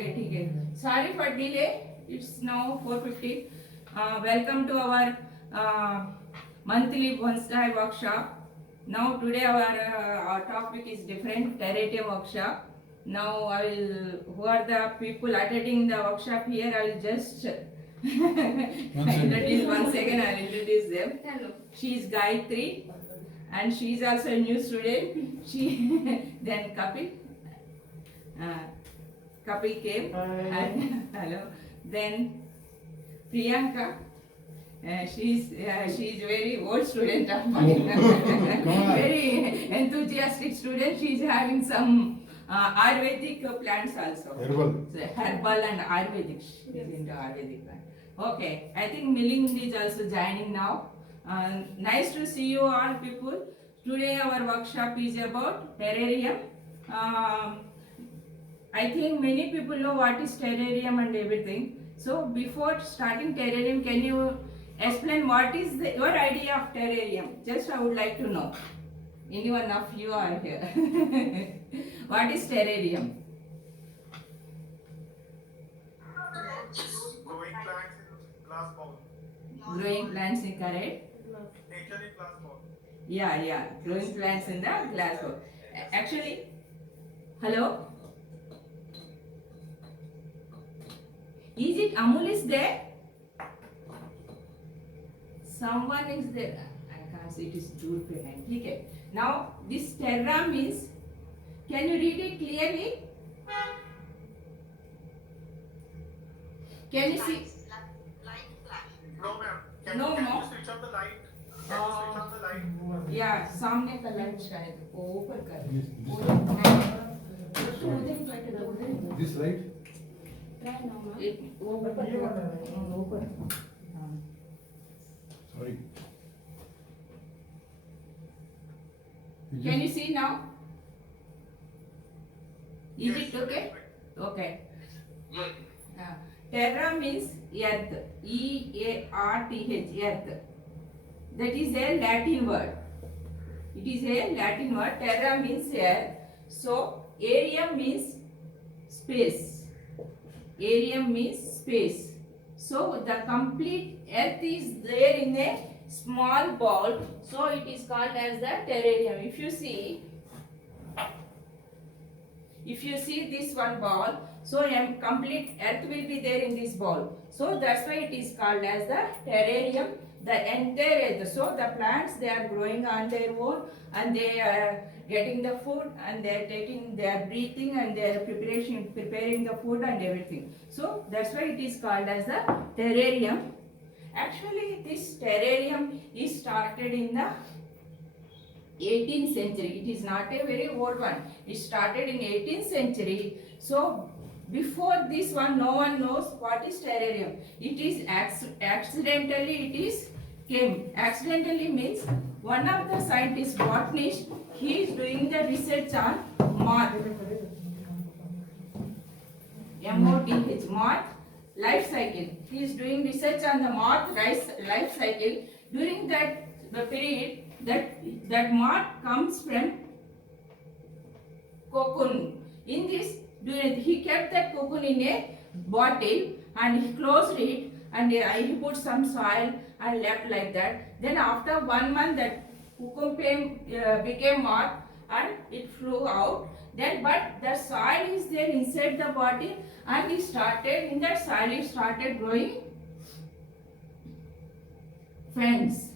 Okay, ठीक है. Sorry for delay. It's now 4:50. Welcome to our monthly bonsai workshop. Now today our topic is different, terrarium workshop. Now I will, who are the people attending the workshop here, I will just introduce one second. I will introduce them. Hello. She is Gayatri and she is also a new student. She then Kapil. Kapil came and hello. Then Priyanka. She is very old student of mine. Very enthusiastic student. She is having some Ayurvedic plants also. Herbal and Ayurvedic. She is into Ayurvedic plant. Okay, I think Miling is also joining now. Nice to see you all people. Today our workshop is about terrarium. I think many people know what is terrarium and everything. So before starting terrarium, can you explain what is your idea of terrarium? Just I would like to know. Anyone of you are here. What is terrarium? Growing plants in glass bowl. Growing plants in correct? Nature in glass bowl. Yeah. Growing plants in the glass bowl. Actually, hello? Is it Amul is there? Someone is there. I can't see, it is too behind. Okay. Now this terra means, can you read it clearly? Can you see? No, ma'am. No, Can no. you switch on the light? Can you switch on the light? Yeah, सामने का light शायद ऊपर कर. This light? ऊपर. Sorry. Can you see now? Is Yes, it okay? yes. Okay. Terra means earth. E-A-R-T-H, earth. That is a Latin word. It is a Latin word. Terra means earth. So, arium means space. Arium means space. So, the complete earth is there in a small ball. So, it is called as the terrarium. If you see this one ball, so complete earth will be there in this ball. So that's why it is called as the terrarium. The entire earth. So the plants, they are growing on their own and they are getting the food and they are breathing and they are preparing the food and everything. So that's why it is called as the terrarium. Actually, this terrarium is started in the 18th century. It is not a very old one. It started in 18th century. So before this one, no one knows what is terrarium. It is accidentally came. Accidentally means one of the scientists, botanist, he is doing the research on moth. M-O-T-H, moth life cycle. He is doing research on the moth life cycle. During the period, that moth comes from cocoon. In this, he kept that cocoon in a bottle and he closed it and he put some soil and left like that. Then after 1 month, that cocoon became moth and it flew out. Then, but the soil is there inside the bottle and it started growing friends.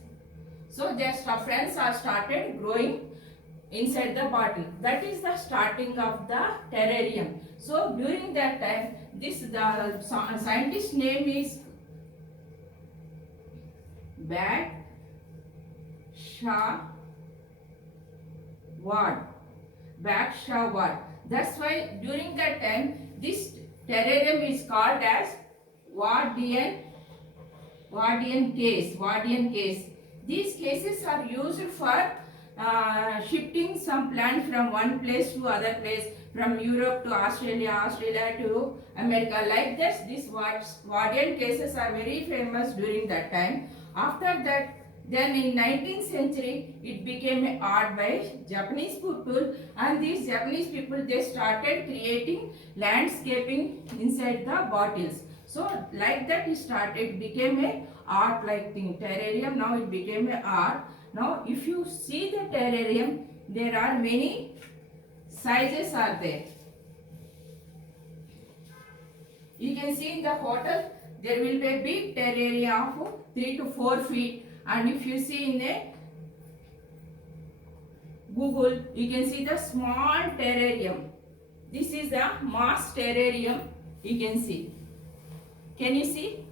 So their friends are started growing inside the bottle. That is the starting of the terrarium. So during that time, the scientist name is Bagshawat. That's why during that time, this terrarium is called as Wardian case. These cases are used for shifting some plant from one place to other place, from Europe to Australia to America. Like this, these Wardian cases are very famous during that time. After that, Then in 19th century, it became an art by Japanese people, and these Japanese people, they started creating landscaping inside the bottles. So like that it started, became a art like thing. Terrarium, now it became a art. Now if you see the terrarium, there are many sizes are there. You can see in the hotel, there will be a big terrarium of 3 to 4 feet, and if you see in the Google, you can see the small terrarium. This is the mass terrarium, you can see. Can you see?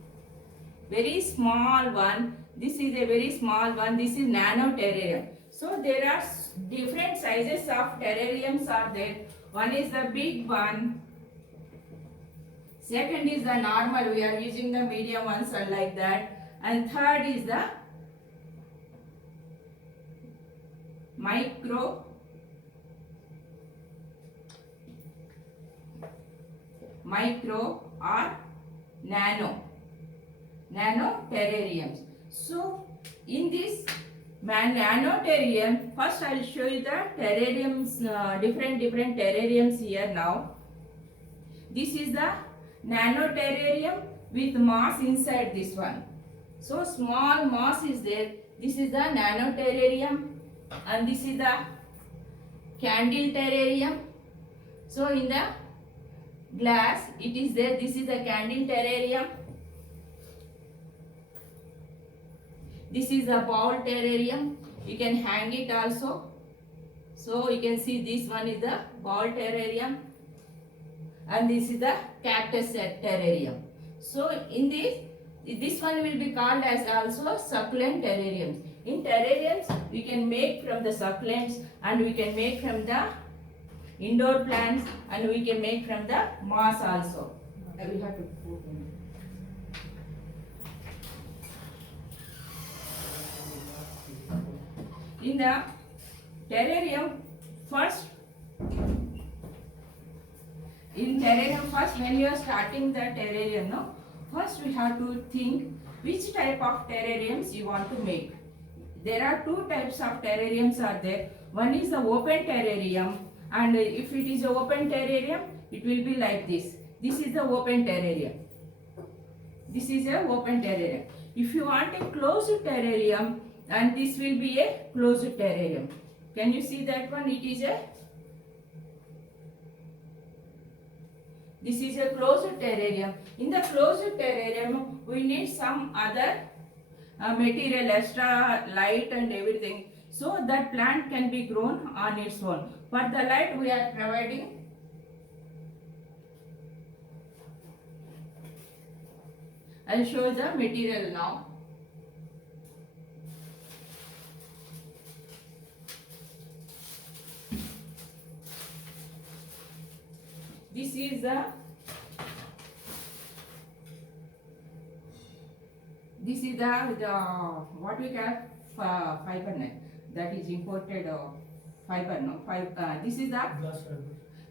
Very small one. This is a very small one. This is nano terrarium. So there are different sizes of terrariums are there. One is the big one. Second is the normal. We are using the medium ones and like that. And third is the micro or nano terrariums. So in this nano terrarium, first I will show you the terrariums, different terrariums here now. This is the nano terrarium with moss inside this one. So small moss is there. This is the nano terrarium, and this is the candle terrarium. So in the glass it is there. This is the candle terrarium. This is the bowl terrarium. You can hang it also. So you can see this one is the bowl terrarium, and this is the cactus terrarium. So in this one will be called as also succulent terrariums. In terrariums, we can make from the succulents, and we can make from the indoor plants, and we can make from the moss also. We have to put in. In the terrarium, first, when you are starting the terrarium, no, first we have to think which type of terrariums you want to make. There are two types of terrariums are there. One is the open terrarium, and if it is an open terrarium, it will be like this. This is the open terrarium. This is a open terrarium. If you want a closed terrarium, and this will be a closed terrarium. Can you see that one? This is a closed terrarium. In the closed terrarium, we need some other material, extra light and everything, so that plant can be grown on its own. For the light, we are providing I'll show the material now. This is the what we call fiber net, that is imported fiber, no, this is the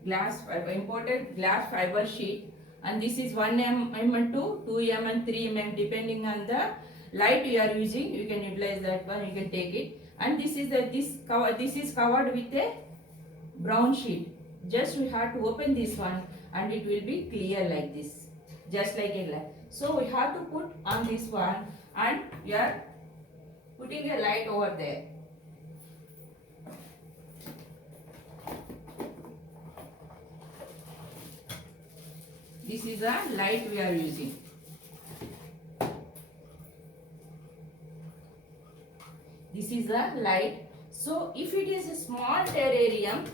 glass fiber, imported glass fiber sheet, and this is 1 mm to 2 mm, 3 mm, depending on the light you are using. You can utilize that one, you can take it. And this is this is covered with a brown sheet. Just we have to open this one, and it will be clear like this, just like a light. So we have to put on this one, and we are putting a light over there. This is a light we are using. This is a light. So if it is a small terrarium,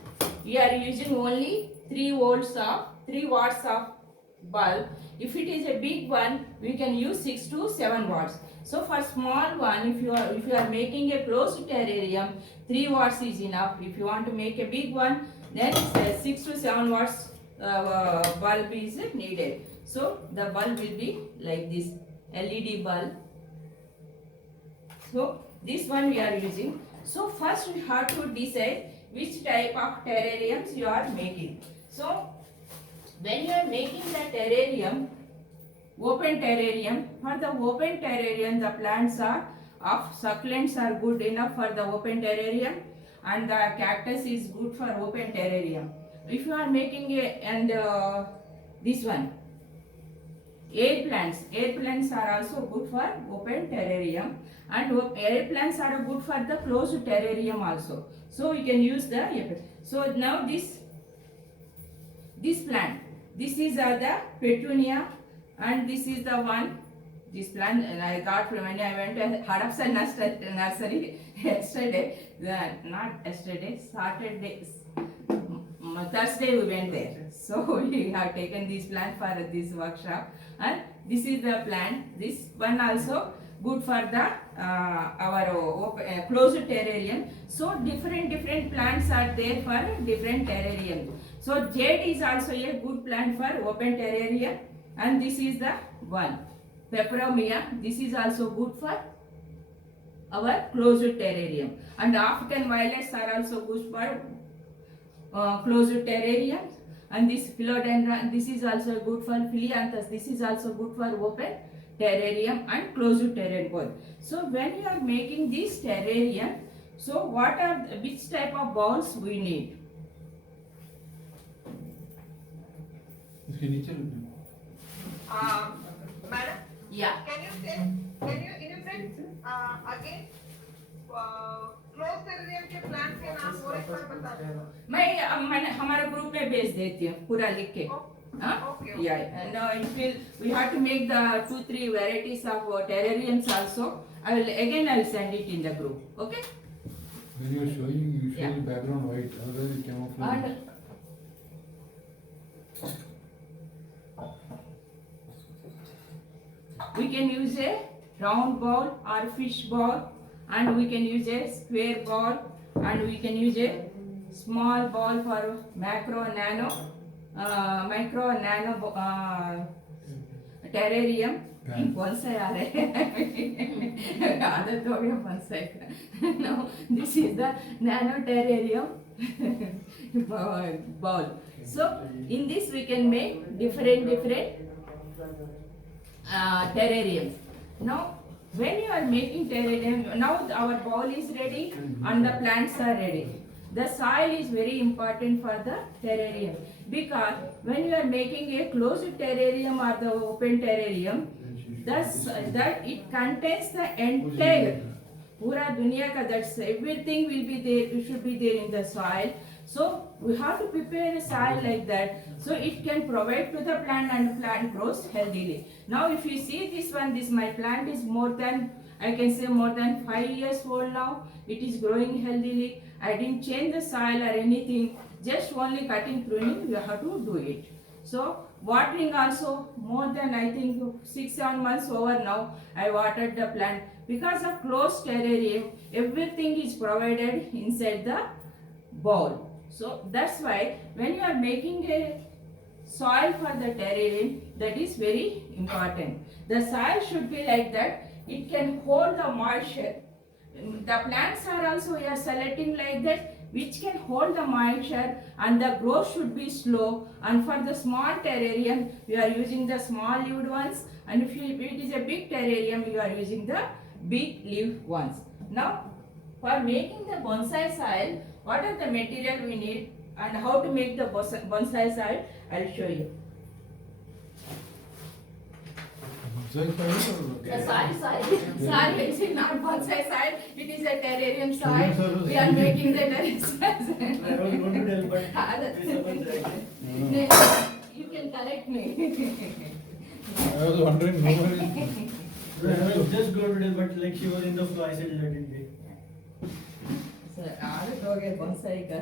we are using only 3 watts of bulb. If it is a big one, we can use 6 to 7 watts. So for small one, if you are making a closed terrarium, 3 watts is enough. If you want to make a big one, then 6 to 7 watts bulb is needed. So the bulb will be like this, LED bulb. So this one we are using. So first we have to decide which type of terrariums you are making. So when you are making the terrarium, open terrarium, for the open terrarium the plants are of succulents are good enough for the open terrarium, and the cactus is good for open terrarium. If you are making a and this one air plants are also good for open terrarium, and air plants are good for the closed terrarium also. So you can use the so now this plant, this is the petunia, and this is the one. This plant I got from when I went to Hadapsa nursery yesterday, not yesterday, Saturday, Thursday we went there. So we have taken this plant for this workshop, and this is the plant. This one also good for the our closed terrarium. So different plants are there for different terrarium. So jade is also a good plant for open terrarium, and this is the one. Peperomia, this is also good for our closed terrarium, and African violets are also good for closed terrarium, and this philodendron, this is also good for phyllianthus, this is also good for open terrarium and closed terrarium both. So when you are making this terrarium, so what are which type of bowls we need? इसके नीचे Madam, Yeah. can you enumerate again close terrarium के plants के नाम और एक बार बता दो. मैं हमारा ग्रुप में भेज देती हूँ पूरा लिख के. Okay. Yeah, and we have to make the 2-3 varieties of terrariums also. I will send it in the group. Okay. when you are showing, you show Yeah. the background white, otherwise it camouflage. And we can use a round ball or fish ball, and we can use a square ball, and we can use a small ball for macro nano terrarium. Bonsai आ रहे हैं आदत हो गया bonsai का. Now this is the nano terrarium ball. So in this we can make different terrariums. Now when you are making terrarium, now our ball is ready and the plants are ready. The soil is very important for the terrarium, because when you are making a closed terrarium or the open terrarium, that it contains the entire पूरा दुनिया का, that's everything will be there, it should be there in the soil. So we have to prepare a soil like that, so it can provide to the plant and plant grows healthily. Now if you see this one, this my plant is more than, I can say more than 5 years old now. It is growing healthily. I didn't change the soil or anything, just only cutting, pruning, you have to do it. So watering also more than, I think 6-7 months over now I watered the plant. Because of closed terrarium, everything is provided inside the bowl. So that's why when you are making a soil for the terrarium, that is very important. The soil should be like that, it can hold the moisture. The plants are also, we are selecting like that, which can hold the moisture, and the growth should be slow. And for the small terrarium, we are using the small leaved ones, and if it is a big terrarium, you are using the big leaf ones. Now for making the bonsai soil, what are the material we need and how to make the bonsai soil, I will show you. Sorry, it is not bonsai soil, it is a terrarium soil. We are making the terrarium soil. I was going to tell, but You can correct me. I was wondering, nobody. I was just going to tell, but like she was in the flow, I said let it be. Sir, आदत हो गया bonsai का.